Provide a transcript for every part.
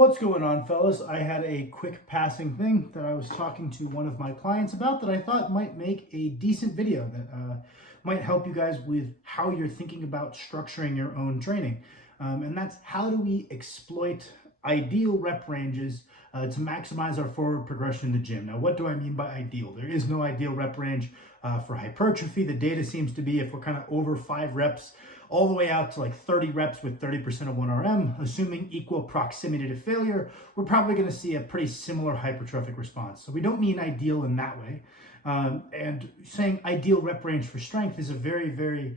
What's going on, fellas? I had a quick passing thing that I was talking to one of my clients about that I thought might make a decent video that might help you guys with how you're thinking about structuring your own training. And that's how do we exploit ideal rep ranges to maximize our forward progression in the gym. Now, what do I mean by ideal? There is no ideal rep range for hypertrophy. The data seems to be if we're kind of over 5 reps, all the way out to like 30 reps with 30% of 1RM, assuming equal proximity to failure, we're probably going to see a pretty similar hypertrophic response. So we don't mean ideal in that way. And saying ideal rep range for strength is a very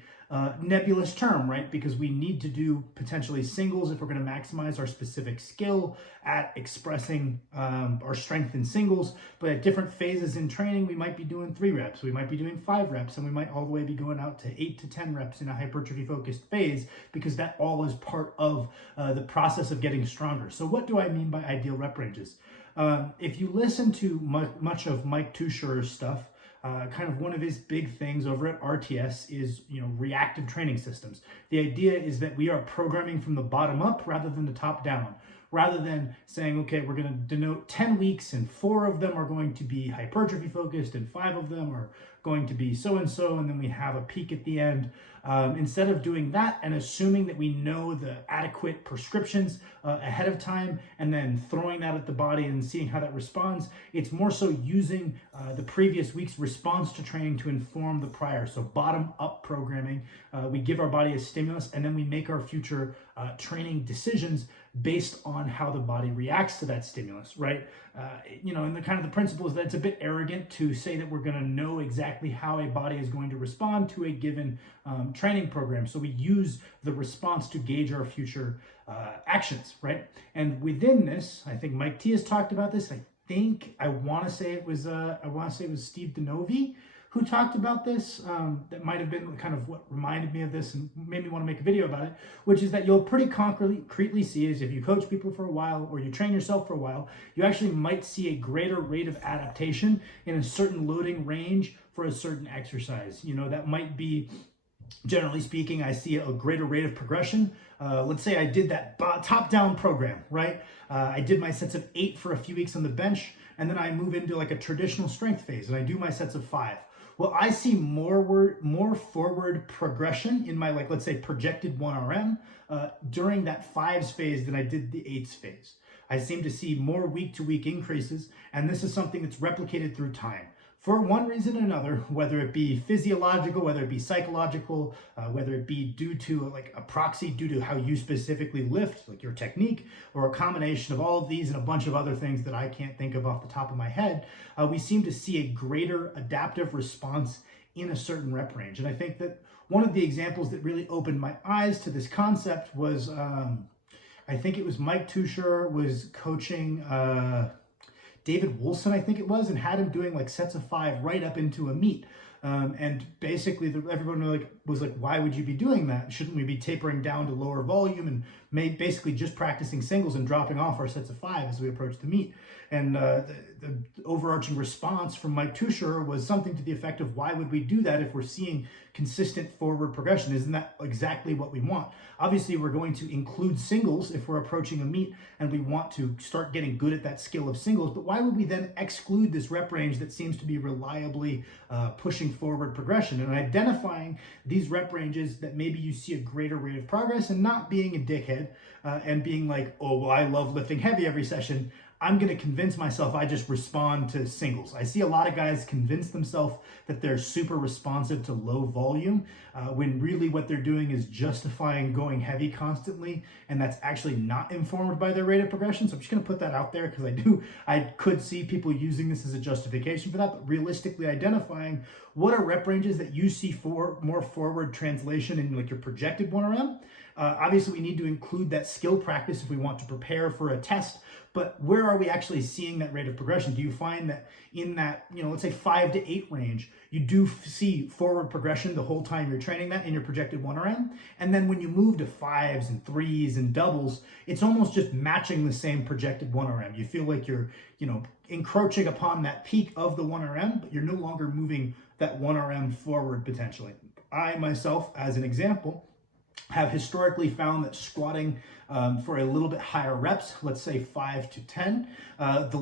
nebulous term, right? Because we need to do potentially singles if we're going to maximize our specific skill at expressing our strength in singles. But at different phases in training, we might be doing 3 reps, we might be doing 5 reps, and we might all the way be going out to 8 to 10 reps in a hypertrophy focused phase, because that all is part of the process of getting stronger. So what do I mean by ideal rep ranges? If you listen to much of Mike Tuschur's stuff, kind of one of his big things over at RTS is, reactive training systems. The idea is that we are programming from the bottom up rather than the top down. Rather than saying, okay, we're going to denote 10 weeks and 4 of them are going to be hypertrophy focused and 5 of them are going to be so-and-so, and then we have a peak at the end. Instead of doing that and assuming that we know the adequate prescriptions ahead of time and then throwing that at the body and seeing how that responds, it's more so using the previous week's response to training to inform the prior. So bottom-up programming, we give our body a stimulus and then we make our future training decisions based on how the body reacts to that stimulus, right? And the kind of the principle is that it's a bit arrogant to say that we're going to know exactly how a body is going to respond to a given training program. So we use the response to gauge our future actions, right? And within this, I think Mike T has talked about this. I want to say it was Steve Denovi who talked about this. That might have been kind of what reminded me of this and made me want to make a video about it, which is that you'll pretty concretely see is if you coach people for a while or you train yourself for a while, you actually might see a greater rate of adaptation in a certain loading range for a certain exercise. That might be, generally speaking, I see a greater rate of progression. Let's say I did that top-down program, right? I did my sets of 8 for a few weeks on the bench, and then I move into like a traditional strength phase, and I do my sets of 5. Well, I see more forward progression in my, let's say, projected 1RM during that 5s phase than I did the 8s phase. I seem to see more week-to-week increases, and this is something that's replicated through time. For one reason or another, whether it be physiological, whether it be psychological, whether it be due to a proxy due to how you specifically lift, like your technique, or a combination of all of these and a bunch of other things that I can't think of off the top of my head, we seem to see a greater adaptive response in a certain rep range. And I think that one of the examples that really opened my eyes to this concept was, I think it was Mike Tuschur was coaching David Wilson, I think it was, and had him doing sets of 5 right up into a meet. And basically everyone was like, why would you be doing that? Shouldn't we be tapering down to lower volume and basically just practicing singles and dropping off our sets of 5 as we approach the meet? And the overarching response from Mike Tuschur was something to the effect of, why would we do that if we're seeing consistent forward progression? Isn't that exactly what we want? Obviously, we're going to include singles if we're approaching a meet and we want to start getting good at that skill of singles, but why would we then exclude this rep range that seems to be reliably pushing forward progression? And identifying these rep ranges that maybe you see a greater rate of progress, and not being a dickhead and being like, oh, well, I love lifting heavy every session, I'm going to convince myself I just respond to singles. I see a lot of guys convince themselves that they're super responsive to low volume when really what they're doing is justifying going heavy constantly, and that's actually not informed by their rate of progression. So I'm just going to put that out there because I could see people using this as a justification for that, but realistically identifying what are rep ranges that you see for more forward translation in your projected 1RM. Obviously, we need to include that skill practice if we want to prepare for a test, but where are we actually seeing that rate of progression? Do you find that in that, let's say 5 to 8 range, you do see forward progression the whole time you're training that in your projected 1RM? And then when you move to 5s and 3s and doubles, it's almost just matching the same projected 1RM. You feel like you're, encroaching upon that peak of the 1RM, but you're no longer moving that 1RM forward potentially. I myself, as an example, have historically found that squatting for a little bit higher reps, let's say 5 to 10. As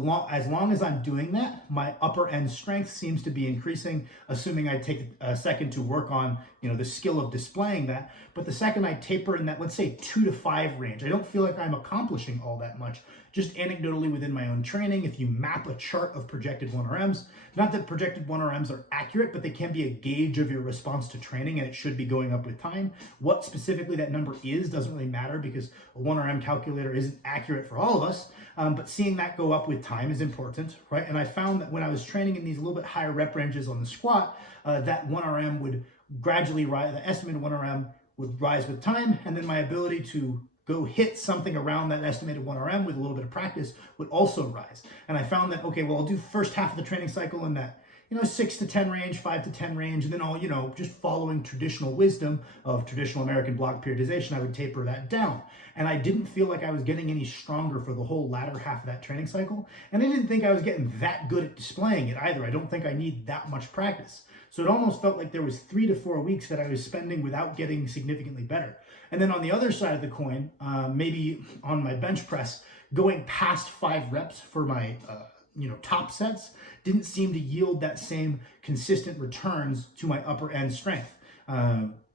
long as I'm doing that, my upper end strength seems to be increasing, assuming I take a second to work on, the skill of displaying that. But the second I taper in that, let's say 2 to 5 range, I don't feel like I'm accomplishing all that much. Just anecdotally within my own training, if you map a chart of projected 1RMs, not that projected 1RMs are accurate, but they can be a gauge of your response to training, and it should be going up with time. What specifically that number is doesn't really matter, because a 1RM calculator isn't accurate for all of us, but seeing that go up with time is important, right? And I found that when I was training in these a little bit higher rep ranges on the squat, that 1RM would gradually rise, the estimated 1RM would rise with time, and then my ability to go hit something around that estimated 1RM with a little bit of practice would also rise. And I found that, okay, well, I'll do first half of the training cycle in that 6 to 10 range, 5 to 10 range, and then I'll, just following traditional wisdom of traditional American block periodization, I would taper that down. And I didn't feel like I was getting any stronger for the whole latter half of that training cycle. And I didn't think I was getting that good at displaying it either. I don't think I need that much practice. So it almost felt like there was 3 to 4 weeks that I was spending without getting significantly better. And then on the other side of the coin, maybe on my bench press, going past 5 reps for my top sets didn't seem to yield that same consistent returns to my upper end strength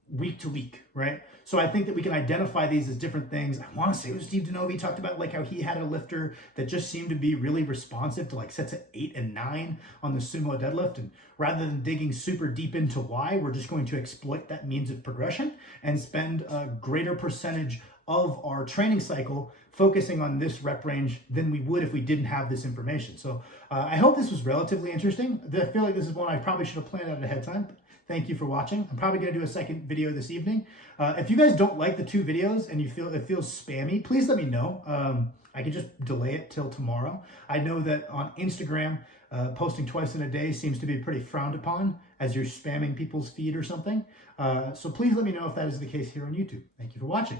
week to week, right? So I think that we can identify these as different things. I want to say it was Steve Denovi talked about like how he had a lifter that just seemed to be really responsive to like sets of 8 and 9 on the sumo deadlift. And rather than digging super deep into why, we're just going to exploit that means of progression and spend a greater percentage of our training cycle focusing on this rep range than we would if we didn't have this information. So I hope this was relatively interesting. I feel like this is one I probably should have planned out ahead of time. Thank you for watching. I'm probably going to do a second video this evening. If you guys don't like the 2 videos and you feel it feels spammy, please let me know. I can just delay it till tomorrow. I know that on Instagram, posting twice in a day seems to be pretty frowned upon as you're spamming people's feed or something. So please let me know if that is the case here on YouTube. Thank you for watching.